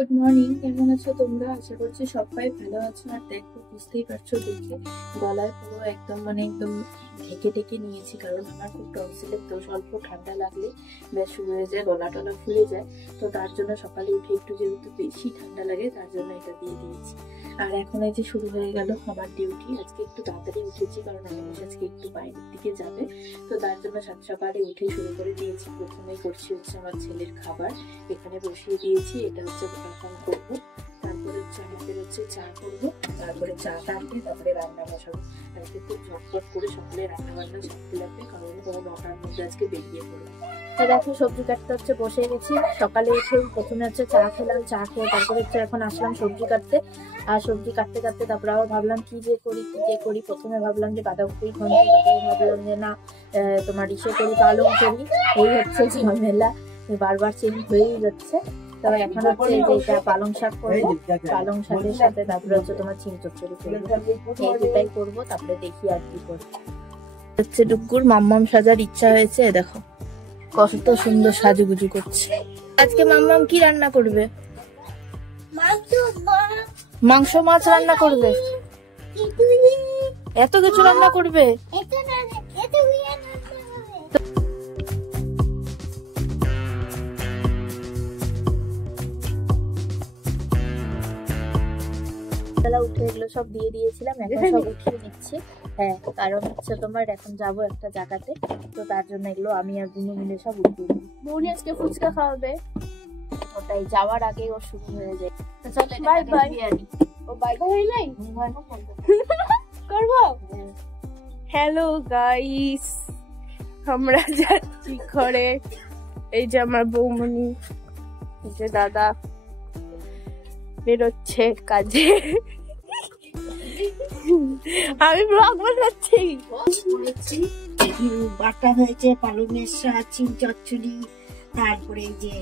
Good morning, কেমন আছো তোমরা? আশা করছি সবাই ভালো আছো। আর দেখো, বুঝতেই পারছো দেখে গলায় পুরো একদম একদম ঢেকে ঢেকে নিয়েছি, কারণ আমার খুব টনসিলের দোষ। অল্প ঠান্ডা লাগলে বেশ শুরু হয়ে যায়, গলা টলা ফুলে যায়। তো তার জন্য সকালে উঠে একটু যেহেতু বেশি ঠান্ডা লাগে, তার জন্য এটা দিয়ে দিয়েছি। আর এখন এই যে শুরু হয়ে গেল আমার ডিউটি। আজকে একটু তাড়াতাড়ি উঠেছি, কারণ আমি আজকে একটু বাইরের দিকে যাবে। তো তার জন্য সকালে উঠে শুরু করে দিয়েছি। প্রথমেই করছি হচ্ছে আমার ছেলের খাবার, এখানে বসিয়ে দিয়েছি। এটা হচ্ছে এখন করবো। তারপরে হচ্ছে আমাদের হচ্ছে চা করবো, তারপরে চা টানবে, তারপরে রান্না বসাবো। আজকে খুব ঝটপট করে সকালে রান্না বান্না সারতে লাগবে, কারণ কোনো 9টার মধ্যে আজকে বেরিয়ে পড়বো। তো দেখো, সবজি কাটতে হচ্ছে বসে গেছি। সকালে উঠে প্রথমে হচ্ছে চা খেলাম, চা খেয়ে তারপরে হচ্ছে এখন আসলাম সবজি কাটতে। আর সবজি কাটতে কাটতে তারপরে আবার ভাবলাম কি যে করি। প্রথমে ভাবলাম যে বাঁধাকপি ঘন্ট, তারপরে ভাবলাম যে না তোমার ইসে করি, পালং করি। এই হচ্ছে ঝামেলা, বারবার চেঞ্জ হয়েই যাচ্ছে। তবে এখন হচ্ছে যে এটা পালং শাক করবো, পালং শাকের সাথে তারপরে হচ্ছে তোমার চিংড়ি চচ্চড়ি করবো। এই দুটাই করবো, তারপরে দেখি আর কি করবো। হচ্ছে ডুগ্গুর মাম্মাম সাজার ইচ্ছা হয়েছে, দেখো কত সুন্দর সাজুগুজু করছে। আজকে মাম্মাম কি রান্না করবে? মাংস মাছ রান্না করবে। এত কিছু রান্না করবে? উঠে এগুলো সব দিয়ে দিয়েছিলাম, এখন সব উঠিয়ে দিচ্ছি। হ্যাঁ, কারণ হচ্ছে তোমার এখন যাবো একটা জায়গাতে, তো তার জন্য এগুলো আমি আর বুনু মিলে সব উঠিয়ে দিই। বুনি আজকে ফুচকা খাওয়াবে, ওটাই যাওয়ার আগে ও শুরু হয়ে যায়। Bye bye. ও বাই বাই হই নাই করবো। হ্যালো গাইস, আমরা যাচ্ছি ঘরে। এই যে আমার বৌমনি, এই যে দাদা বেরোচ্ছে কাজে। আমি ব্লগ বানাচ্ছি। বাটা হয়েছে, পালংয়ের শাক, চিংড়ি চচ্চড়ি, তারপরে যে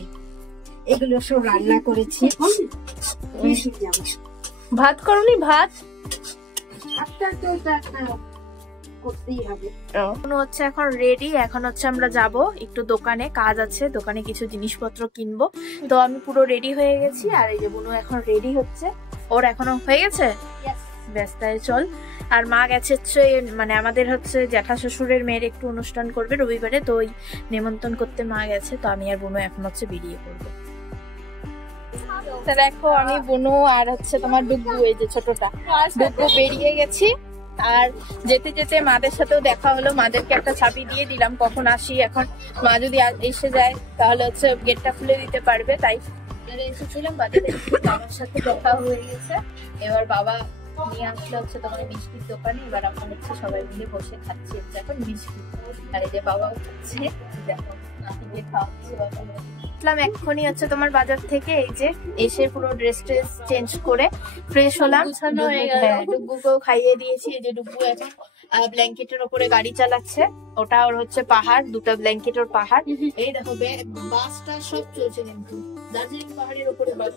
এগুলো সব রান্না করেছি। ভাত করনি? ভাত করতেই হবে। হচ্ছে এখন রেডি। এখন হচ্ছে আমরা যাব একটু দোকানে, কাজ আছে দোকানে, কিছু জিনিসপত্র কিনবো। তো আমি পুরো রেডি হয়ে গেছি। আর এই যে বুনু এখন রেডি হচ্ছে, ওর এখনো হয়ে গেছে। ব্যস্তায় চল। আর মা গেছে হচ্ছে মানে আমাদের হচ্ছে জ্যাঠা শ্বশুরের মেয়ের একটু অনুষ্ঠান করবে রবিবারে, তো ওই নেমন্তন্ন করতে মা গেছে। তো আমি আর বুনু এখন হচ্ছে বেরিয়ে পড়বো। দেখো, আমি বুনু আর হচ্ছে তোমার ডুগু, এই যে ছোটটা ডুগু বেরিয়ে গেছি। আর যেতে যেতে মাদের সাথেও দেখা হলো, মাদেরকে একটা চাবি দিয়ে দিলাম কখন আসি। এখন মা যদি এসে যায় তাহলে হচ্ছে গেটটা খুলে দিতে পারবে, তাই এসেছিলাম। বাবার সাথে দেখা হয়ে গেছে। এবার বাবা নিয়ে আসলে হচ্ছে তোমার মিষ্টির দোকানে। এবার আমরা হচ্ছে সবাই মিলে বসে খাচ্ছি এখন মিষ্টি। আর এই যে বাবা হচ্ছে দেখো নাতিকে খাওয়াচ্ছে। এক্ষুনি হচ্ছে তোমার বাজার থেকে এই যে এসে পুরো ড্রেস চেঞ্জ করে ফ্রেশ হলাম, ডুব্বুকেও খাইয়ে দিয়েছি। এই যে ডুব্বু এখন ব্ল্যাঙ্কেটের ওপরে গাড়ি চালাচ্ছে, ওটা ওর হচ্ছে পাহাড়, দুটো ব্ল্যাঙ্কেট ওর পাহাড়। এই দেখো বাসটা সব চলছে, কিন্তু দার্জিলিং পাহাড়ের উপরে বাস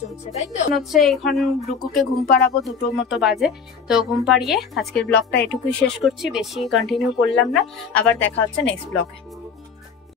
চলছে, তাই তো। হচ্ছে এখন ডুকুকে ঘুম পাড়াবো, 2টোর মতো বাজে। তো ঘুম পাড়িয়ে আজকের ব্লগটা এটুকুই শেষ করছি, বেশি কন্টিনিউ করলাম না। আবার দেখা হচ্ছে নেক্সট ব্লগে।